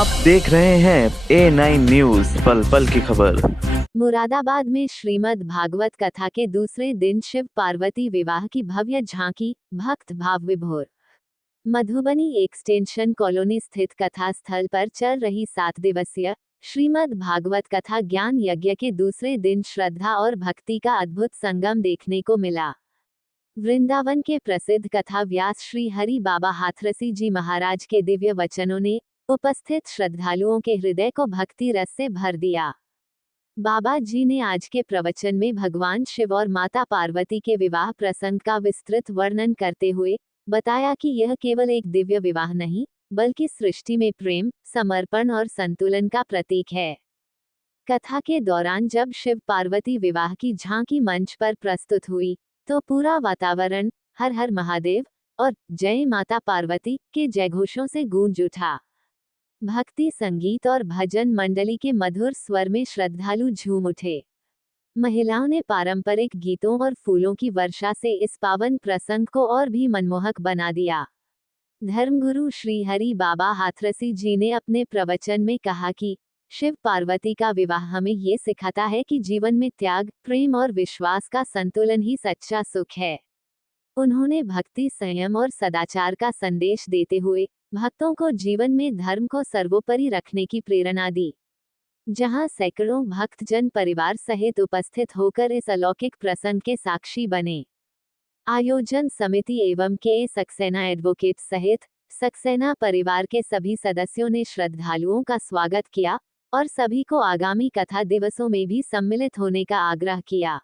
आप देख रहे हैं A9 न्यूज, पल पल की खबर। मुरादाबाद में श्रीमद् भागवत कथा के दूसरे दिन शिव पार्वती विवाह की भव्य झांकी, भक्त भाव विभोर। मधुबनी एक्सटेंशन कॉलोनी स्थित कथा स्थल पर चल रही 7 दिवसीय श्रीमद् भागवत कथा ज्ञान यज्ञ के दूसरे दिन श्रद्धा और भक्ति का अद्भुत संगम देखने को मिला। वृंदावन के प्रसिद्ध कथा व्यास श्री हरि बाबा हाथरसी जी महाराज के दिव्य वचनों ने उपस्थित श्रद्धालुओं के हृदय को भक्ति रस से भर दिया। बाबा जी ने आज के प्रवचन में भगवान शिव और माता पार्वती के विवाह प्रसंग का विस्तृत वर्णन करते हुए बताया कि यह केवल एक दिव्य विवाह नहीं, बल्कि सृष्टि में प्रेम, समर्पण और संतुलन का प्रतीक है। कथा के दौरान जब शिव पार्वती विवाह की झांकी मंच पर प्रस्तुत हुई, तो पूरा वातावरण हर हर महादेव और जय माता पार्वती के जयघोषों से गूंज उठा। भक्ति संगीत और भजन मंडली के मधुर स्वर में श्रद्धालु झूम उठे। महिलाओं ने पारंपरिक गीतों और फूलों की वर्षा से इस पावन प्रसंग को और भी मनमोहक बना दिया। धर्मगुरु श्री हरि बाबा हाथरसी जी ने अपने प्रवचन में कहा कि शिव पार्वती का विवाह हमें ये सिखाता है कि जीवन में त्याग, प्रेम और विश्वास का संतुलन ही सच्चा सुख है। उन्होंने भक्ति, संयम और सदाचार का संदेश देते हुए भक्तों को जीवन में धर्म को सर्वोपरि रखने की प्रेरणा दी। जहां सैकड़ों भक्तजन परिवार सहित उपस्थित होकर इस अलौकिक प्रसंग के साक्षी बने। आयोजन समिति एवं के सक्सेना एडवोकेट सहित सक्सेना परिवार के सभी सदस्यों ने श्रद्धालुओं का स्वागत किया और सभी को आगामी कथा दिवसों में भी सम्मिलित होने का आग्रह किया।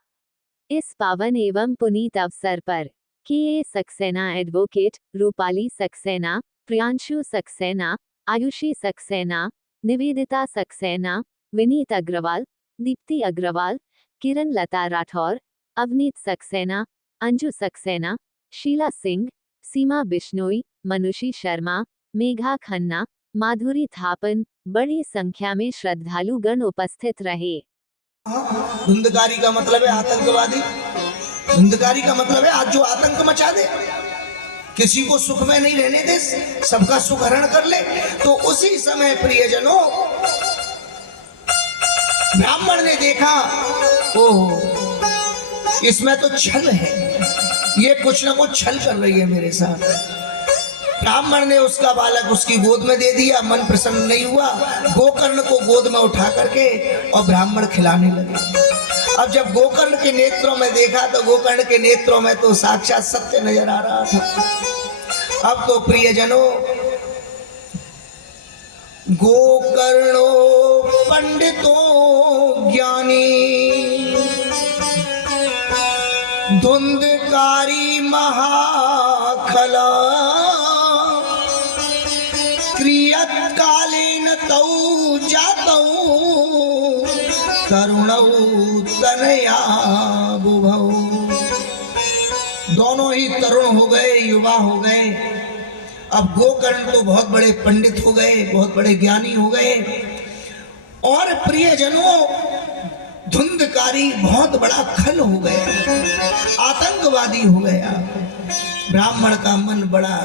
इस पावन एवं पुनीत अवसर पर के सक्सेना एडवोकेट, रूपाली सक्सेना, प्रियांशु सक्सेना, आयुषी सक्सेना, निवेदिता सक्सेना, विनीत अग्रवाल, दीप्ति अग्रवाल, किरण लता राठौर, अवनीत सक्सेना, अंजू सक्सेना, शीला सिंह, सीमा बिश्नोई, मनुषी शर्मा, मेघा खन्ना, माधुरी थापन, बड़ी संख्या में श्रद्धालुगण उपस्थित रहे। धुंधकारी का मतलब है आतंकवादी। धुंधकारी का मतलब है आज जो आतंक मचा दे, किसी को सुख में नहीं रहने दे, सबका सुख हरण कर ले। तो उसी समय प्रियजनों, ब्राह्मण ने देखा, ओह इसमें तो छल है, ये कुछ ना कुछ छल कर रही है मेरे साथ। ब्राह्मण ने उसका बालक उसकी गोद में दे दिया। मन प्रसन्न नहीं हुआ, गोकर्ण को गोद में उठा करके और ब्राह्मण खिलाने लगे। अब जब गोकर्ण के नेत्रों में देखा तो गोकर्ण के नेत्रों में तो साक्षात सत्य नजर आ रहा था। अब तो प्रियजनों, गोकर्णो पंडितो ज्ञानी, धुंधकारी महाखला, क्रियत कालेन तौ जातौ, करुणौ तनया बुभौ। दोनों ही तरुण हो गए, युवा हो गए। अब गोकर्ण तो बहुत बड़े पंडित हो गए, बहुत बड़े ज्ञानी हो गए, और प्रियजनों धुंधकारी बहुत बड़ा खल हो गया, आतंकवादी हो गया। ब्राह्मण का मन बड़ा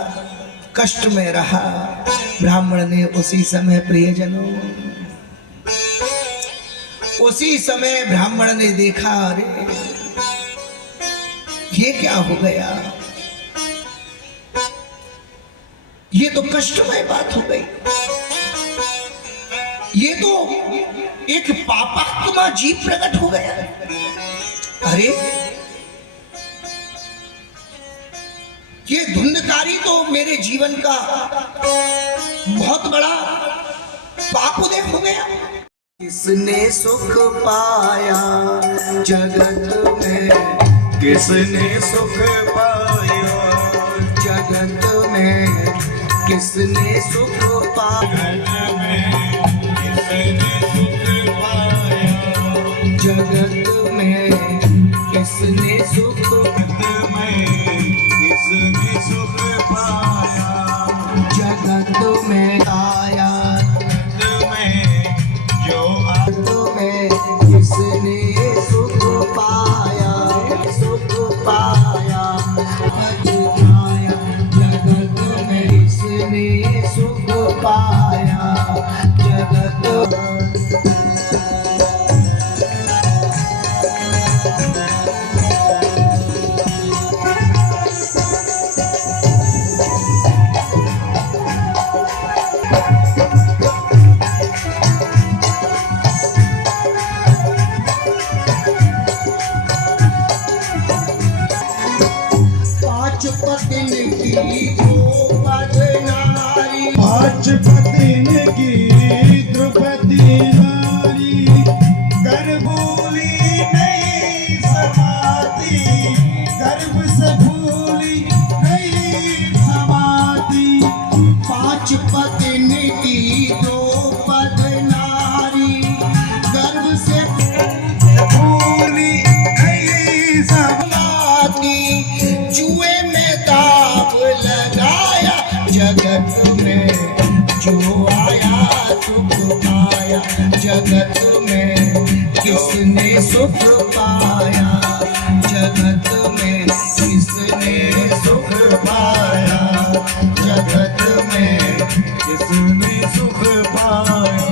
कष्ट में रहा। ब्राह्मण ने उसी समय, प्रियजनों, उसी समय ब्राह्मण ने देखा, अरे ये क्या हो गया, ये तो कष्टमय बात हो गई। ये तो एक पापात्मा जीव प्रकट हो गया। अरे ये धुंधकारी तो मेरे जीवन का बहुत बड़ा पापोदय हो गया। किसने सुख पाया जगत में, किसने सुख पाया जगत में, किसने सुख पाया जगत में, किसने सुख पाया जगत में आया, जो जगत में किसने सुख पाया, सुख पाया जगत में, किसने सुख पाया पतिन की द्रौपद नारी, पांच पतिन की द्रौपदी नारी, गर्भूली नहीं समाती, गर्भ से भूली नहीं समाती। पांच पतिन की द्रौपद नारी, गर्भ से भूली नहीं समाती। जुए में दाव लगाया, जगत में जो आया सुख पाया, जगत में किसने सुख पाया, जगत में किसने सुख पाया, जगत में किसने सुख पाया।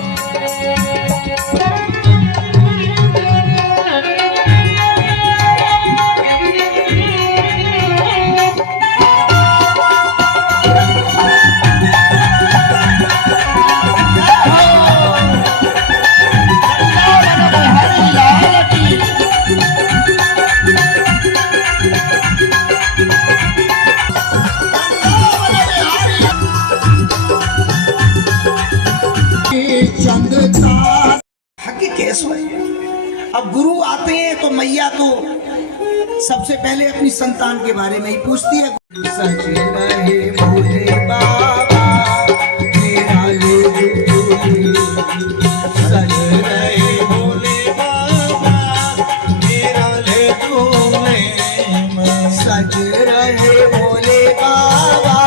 चंद तार हक केस हुए। अब गुरु आते हैं तो मैया तो सबसे पहले अपनी संतान के बारे में ही पूछती है। सच रहे भोले बाबा मेरा ले दूल्हे, सच रहे भोले बाबा मेरा ले दूल्हे में, सच रहे भोले बाबा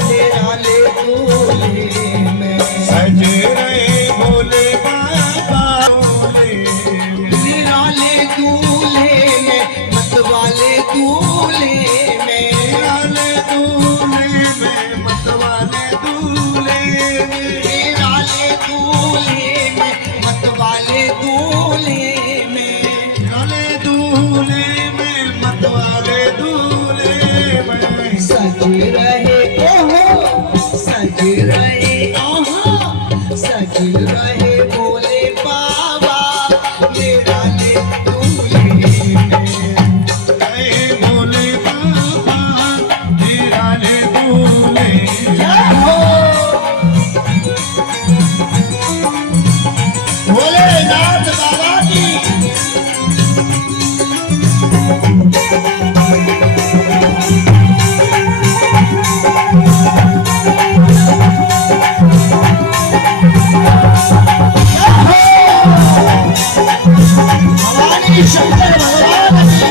मेरा ले दूल्हे में, सज रहे भोले बाबा दूल्हे में, मेरा ले दूल्हे में, मतवाले दूल्हे में, मेरा ले दूल्हे में, मतवाले दूल्हे में, मेरा ले दूल्हे में, मतवाले दूल्हे में। मेरा ले दूल्हे में, मतवाले दूल्हे में। सज रहे ओहो, सज रहे ओहो, सज रहे भोले बाबा मेरा ले दूल्हे में। जय भोले बाबा मेरा ले दूल्हे में। जय हो भोलेनाथ बाबा की। भवानी शंकर भगवान की।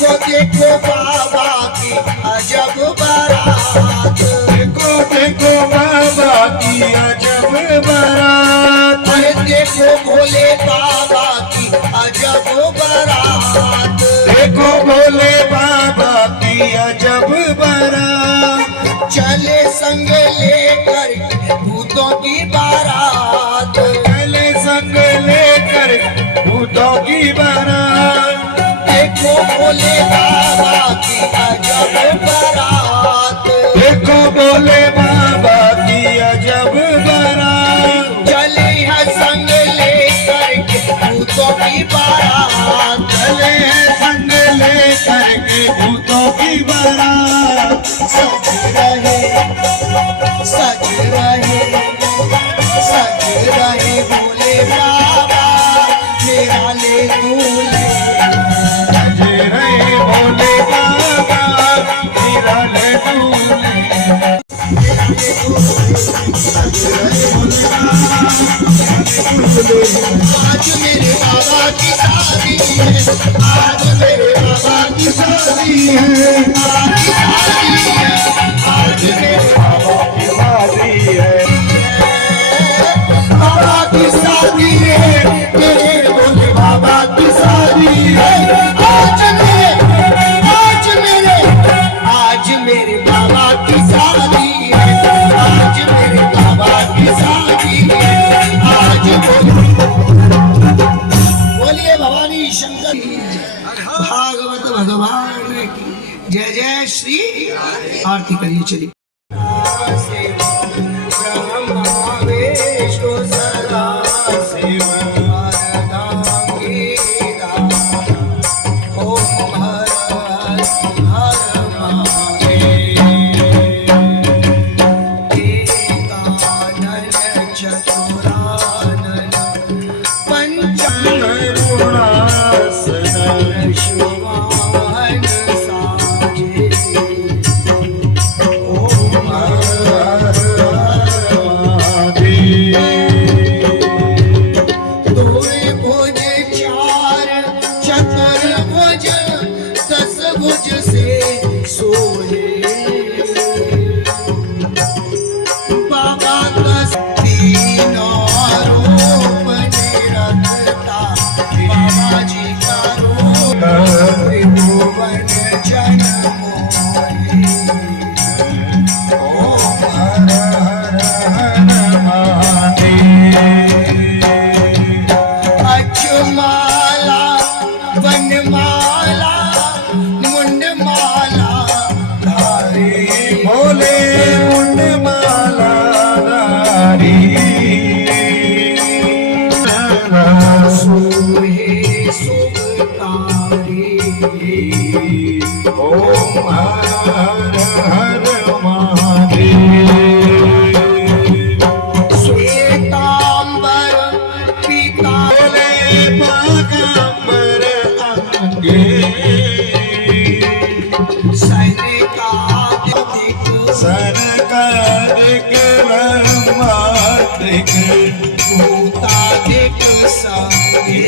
देखो देखो बाबा की अजब बारात, देखो देखो बाबा की अजब बारात, अरे देखो भोले बाबा की अजब बारात। देखो भोले बाबा की अजब बारात, चले संग लेकर भूतों की बारात, चले संग लेकर भूतों की बारात। देखो भोले बाबा की अजब बारात, देखो भोले बाबा की अजब बारात, चले हैं संग लेकर के भूतों की बारात। चले हैं संग लेकर के भूतों की बारात। सज रहे सज रहे सज रहे भोले बाबा मेरा ले दूल्हे। सज रहे भोले बाबा मेरा ले दूल्हे। आज मेरे बाबा की शादी है, आज मेरे बाबा की शादी है, आज शादी है, आज मेरे बाबा की शादी है, बाबा की शादी है, मेरे भोले बाबा की शादी है। आज मेरे बाबा की शादी है, आज मेरे बाबा की शादी है, आज बोलिए भवानी शंकर की। भागवत भगवान की जय जय श्री आरती करिए चलिए। ब्रह्मा विष्णु सदा शिव ओम हर हर एकानन चतुरानन पंचानन शिवान साजे ओम हर दोए भुज चार चतुर्भुज दस भुज से सोहे बाबा दस तीनों रूप निरखता बाबा जी का रूप त्रिभुवन जन मोहे ओम हर हर अक्षमाला वनमाला मुंडमाला धारे भोले मुंडमाला धारी सोहे सुभकारी ओम हर हर महादेव श्वेतांबर पीता भोले बागंबर अंगे सैनिकादिक सरकारिक ब्रह्मादिक भूतादिक संगे